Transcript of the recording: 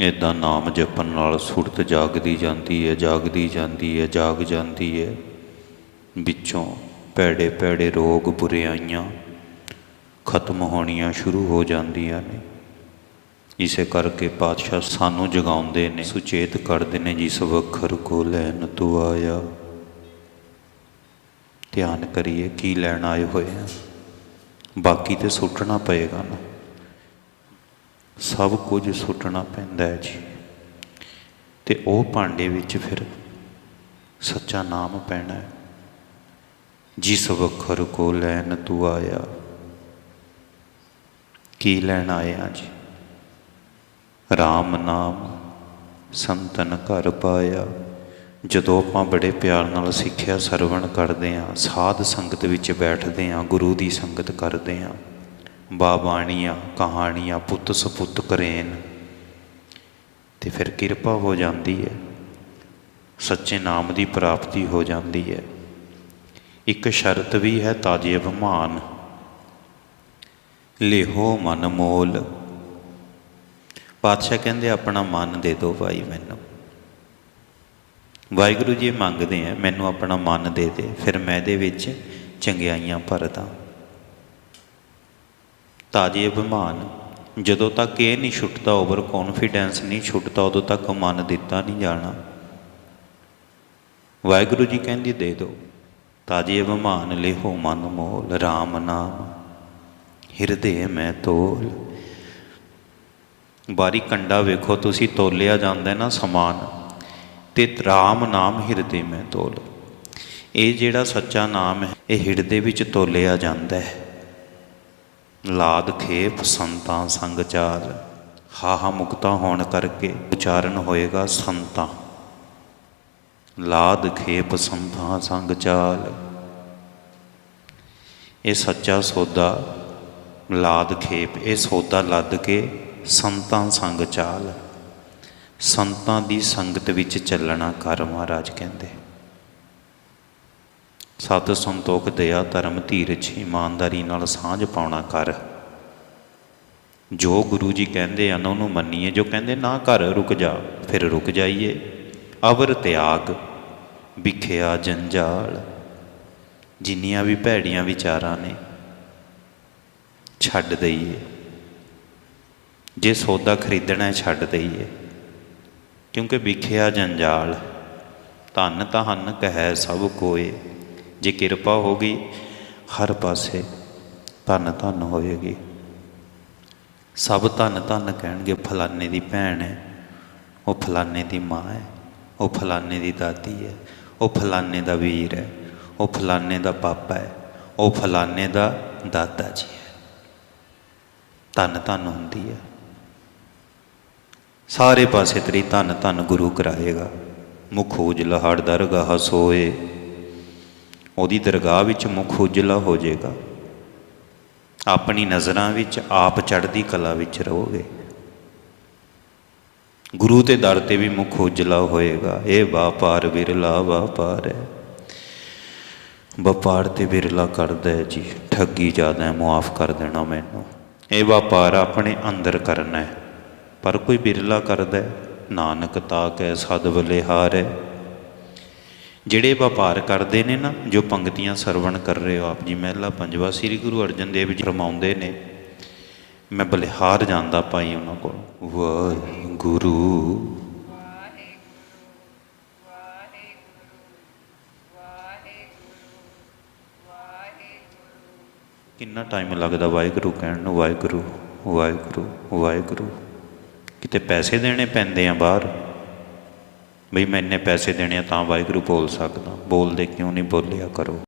ਇਦਾਂ ਨਾਮ ਜਪਣ ਨਾਲ ਸੁਰਤ ਜਾਗਦੀ ਜਾਂਦੀ ਹੈ ਜਾਗਦੀ ਜਾਂਦੀ ਹੈ ਜਾਗ ਜਾਂਦੀ ਹੈ ਵਿੱਚੋਂ ਭੈੜੇ ਭੈੜੇ ਰੋਗ ਬੁਰਾਈਆਂ ਖਤਮ ਹੋਣੀਆਂ ਸ਼ੁਰੂ ਹੋ ਜਾਂਦੀਆਂ ਨੇ। ਇਸੇ ਕਰਕੇ ਪਾਤਸ਼ਾਹ ਸਾਨੂੰ ਜਗਾਉਂਦੇ ਨੇ, ਸੁਚੇਤ ਕਰਦੇ ਨੇ, ਜਿਸ ਵਖਰ ਕੋ ਲੈਣ ਤੂੰ ਆਇਆ। ਧਿਆਨ ਕਰੀਏ ਕੀ ਲੈਣ ਆਏ ਹੋਏ ਆ। ਬਾਕੀ ਤੇ ਸੁੱਟਣਾ ਪਏਗਾ ਨਾ। ਸਭ ਕੁਝ ਸੁੱਟਣਾ ਪੈਂਦਾ ਹੈ ਜੀ। ਤੇ ਉਹ ਭਾਂਡੇ ਵਿੱਚ ਫਿਰ ਸੱਚਾ ਨਾਮ ਪੈਣਾ ਹੈ। ਜਿਸ ਵਖਰ ਕੋ ਲੈਣ ਤੂੰ ਆਇਆ, ਕੀ ਲੈਣ ਆਇਆ ਜੀ? RAM ਨਾਮ ਸੰਤਨ ਘਰ ਪਾਇਆ। ਜਦੋਂ ਆਪਾਂ ਬੜੇ ਪਿਆਰ ਨਾਲ ਸਿੱਖਿਆ, ਸਰਵਣ ਕਰਦੇ ਆਂ ਸਾਧ ਸੰਗਤ ਵਿੱਚ ਬੈਠਦੇ ਆਂ ਗੁਰੂ ਦੀ ਸੰਗਤ ਕਰਦੇ ਆਂ ਬਾਬਾਣੀਆਂ, ਕਹਾਣੀਆਂ, ਪੁੱਤ ਸਪੁੱਤ ਕਰੇਨ। ਤੇ ਫਿਰ ਕਿਰਪਾ ਹੋ ਜਾਂਦੀ ਹੈ। ਸੱਚੇ ਨਾਮ ਦੀ ਪ੍ਰਾਪਤੀ ਹੋ ਜਾਂਦੀ ਹੈ। ਇੱਕ ਸ਼ਰਤ ਵੀ ਹੈ ਤਾਜੇ ਅਭਿਮਾਨ। ਲਿਹੋ ਮਨ ਮੋਲ। ਪਾਤਸ਼ਾਹ ਕਹਿੰਦੇ, ਆਪਣਾ ਮਨ ਦੇ ਦਿਓ ਭਾਈ ਮੈਨੂੰ। ਵਾਹਿਗੁਰੂ ਜੀ ਮੰਗਦੇ ਆ, ਮੈਨੂੰ ਆਪਣਾ ਮਨ ਦੇ ਦੇ, ਫਿਰ ਮੈਂ ਇਹਦੇ ਵਿੱਚ ਚੰਗਿਆਈਆਂ ਭਰਦਾ। ਤਾਜੇ ਅਭਿਮਾਨ। ਜਦੋਂ ਤੱਕ ਇਹ ਨਹੀਂ ਛੁੱਟਦਾ ਓਵਰ ਕੌਨਫੀਡੈਂਸ ਨਹੀਂ ਛੁੱਟਦਾ, ਉਦੋਂ ਤੱਕ ਮਨ ਦਿੱਤਾ ਨਹੀਂ ਜਾਣਾ। ਵਾਹਿਗੁਰੂ ਜੀ ਕਹਿੰਦੀ, ਦੇ ਦਿਓ। ਤਾਜੇ ਅਭਿਮਾਨ ਲਿਹੋ ਮਨ ਮੋਲ RAM ਨਾਮ, ਹਿਰਦੇ ਮੈਂ ਤੋਲ। ਬਾਰੀ ਕੰਡਾ ਵੇਖੋ, ਤੁਸੀਂ ਤੋਲਿਆ ਜਾਂਦਾ ਨਾ ਸਮਾਨ, ਤੇ RAM ਨਾਮ, ਹਿਰਦੇ ਮੈਂ ਤੋਲ। ਇਹ ਜਿਹੜਾ ਸੱਚਾ ਨਾਮ ਹੈ, ਇਹ ਹਿਰਦੇ ਵਿੱਚ ਤੋਲਿਆ ਜਾਂਦਾ ਹੈ। ਲਾਦ ਖੇਪ ਸੰਤਾਂ ਸੰਗ ਚਾਲ, ਹਾਹਾ ਮੁਕਤਾ ਹੋਣ ਕਰਕੇ ਉਚਾਰਨ ਹੋਏਗਾ ਸੰਤਾਂ। ਲਾਦ ਖੇਪ ਸੰਤਾਂ ਸੰਗ ਚਾਲ। ਇਹ ਸੱਚਾ ਸੌਦਾ ਲਾਦ ਖੇਪ, ਇਹ ਸੌਦਾ ਲੱਦ ਕੇ ਸੰਤਾਂ ਸੰਗ ਚਾਲ। ਸੰਤਾਂ ਦੀ ਸੰਗਤ ਵਿੱਚ ਚੱਲਣਾ ਕਰ ਮਹਾਰਾਜ ਕਹਿੰਦੇ। ਸਤ ਸੰਤੋਖ ਦਇਆ ਧਰਮ ਧੀਰਜ ਇਮਾਨਦਾਰੀ ਨਾਲ ਸਾਂਝ ਪਾਉਣਾ ਕਰ। ਜੋ ਗੁਰੂ ਜੀ ਕਹਿੰਦੇ ਹਨ, ਉਹਨੂੰ ਮੰਨੀਏ। ਜੋ ਕਹਿੰਦੇ, ਨਾ ਕਰ ਰੁਕ ਜਾ, ਫਿਰ ਰੁਕ ਜਾਈਏ। ਅਵਰ ਤਿਆਗ ਵਿਖਿਆ ਜੰਜਾਲ। ਜਿੰਨੀਆਂ ਵੀ ਭੈੜੀਆਂ ਵਿਚਾਰਾਂ ਨੇ, ਛੱਡ ਦਈਏ। ਜੇ ਸੌਦਾ ਖਰੀਦਣਾ ਹੈ, ਛੱਡ ਦਈਏ। ਕਿਉਂਕਿ ਵਿਖਿਆ ਜੰਜਾਲ ਧਨ ਤਹਨ ਕਹੈ ਸਭ ਕੋਏ। ਜੇ ਕਿਰਪਾ ਹੋ ਗਈ, ਹਰ ਪਾਸੇ ਧਨ ਧਨ ਹੋਏਗੀ। ਸਭ ਧਨ ਧਨ ਕਹਿਣਗੇ ਫਲਾਨੇ ਦੀ ਭੈਣ ਹੈ, ਉਹ ਫਲਾਨੇ ਦੀ ਮਾਂ ਹੈ, ਉਹ ਫਲਾਨੇ ਦੀ ਦਾਦੀ ਹੈ, ਉਹ ਫਲਾਨੇ ਦਾ ਵੀਰ ਹੈ, ਉਹ ਫਲਾਨੇ ਦਾ ਪਾਪਾ ਹੈ, ਉਹ ਫਲਾਨੇ ਦਾ ਦਾਦਾ ਜੀ ਹੈ। ਧਨ ਧਨ ਹੁੰਦੀ ਹੈ। ਸਾਰੇ ਪਾਸੇ ਤੇਰੀ ਧਨ ਧਨ ਗੁਰੂ ਕਰਾਏਗਾ। ਮੁਖ ਉਜਲਾ ਹੜ ਦਰਗਾਹ ਸੋਏ। ਉਹਦੀ ਦਰਗਾਹ ਵਿੱਚ ਮੁਖ ਉਜਲਾ ਹੋ ਜਾਏਗਾ। ਆਪਣੀ ਨਜ਼ਰਾਂ ਵਿੱਚ ਆਪ ਚੜ੍ਹਦੀ ਕਲਾ ਵਿੱਚ ਰਹੋਗੇ। ਗੁਰੂ ਤੇ ਦਰ ਤੇ ਵੀ ਮੁਖ ਉਜਲਾ ਹੋਏਗਾ। ਇਹ ਵਾਪਾਰ ਵਿਰਲਾ ਵਾਪਾਰ ਹੈ। ਵਪਾਰ ਤੇ ਵਿਰਲਾ ਕਰਦਾ ਹੈ ਜੀ। ਠੱਗੀ ਜ਼ਿਆਦਾ ਹੈ, ਮੁਆਫ ਕਰ ਦੇਣਾ ਮੈਨੂੰ। ਇਹ ਵਪਾਰ ਆਪਣੇ ਅੰਦਰ ਕਰਨਾ ਹੈ। ਪਰ ਕੋਈ ਵਿਰਲਾ ਕਰਦਾ ਹੈ। ਨਾਨਕ ਹੈ ਸਦ ਹੈ। ਜਿਹੜੇ ਵਪਾਰ ਕਰਦੇ ਨੇ ਨਾ, ਜੋ ਪੰਕਤੀਆਂ ਸਰਵਣ ਕਰ ਰਹੇ ਹੋ ਆਪ ਜੀ, ਮਹਿਲਾ ਪੰਜਵਾ ਸ੍ਰੀ ਗੁਰੂ ਅਰਜਨ ਦੇਵ ਜੀ ਫਰਮਾਉਂਦੇ ਨੇ, ਮੈਂ ਬਲਿਹਾਰ ਜਾਂਦਾ ਪਾਈ ਉਹਨਾਂ ਕੋਲ। ਵਾਹਿਗੁਰੂ। ਕਿੰਨਾ ਟਾਈਮ ਲੱਗਦਾ ਵਾਹਿਗੁਰੂ ਕਹਿਣ ਨੂੰ? ਵਾਹਿਗੁਰੂ ਵਾਹਿਗੁਰੂ ਵਾਹਿਗੁਰੂ। ਕਿਤੇ ਪੈਸੇ ਦੇਣੇ ਪੈਂਦੇ ਆ ਬਾਹਰ? ਬਈ ਮੈਂ ਇੰਨੇ ਪੈਸੇ ਦੇਣੇ ਆ ਤਾਂ ਵਾਹਿਗੁਰੂ ਬੋਲ ਸਕਦਾ। ਬੋਲਦੇ ਕਿਉਂ ਨਹੀਂ? ਬੋਲਿਆ ਕਰੋ।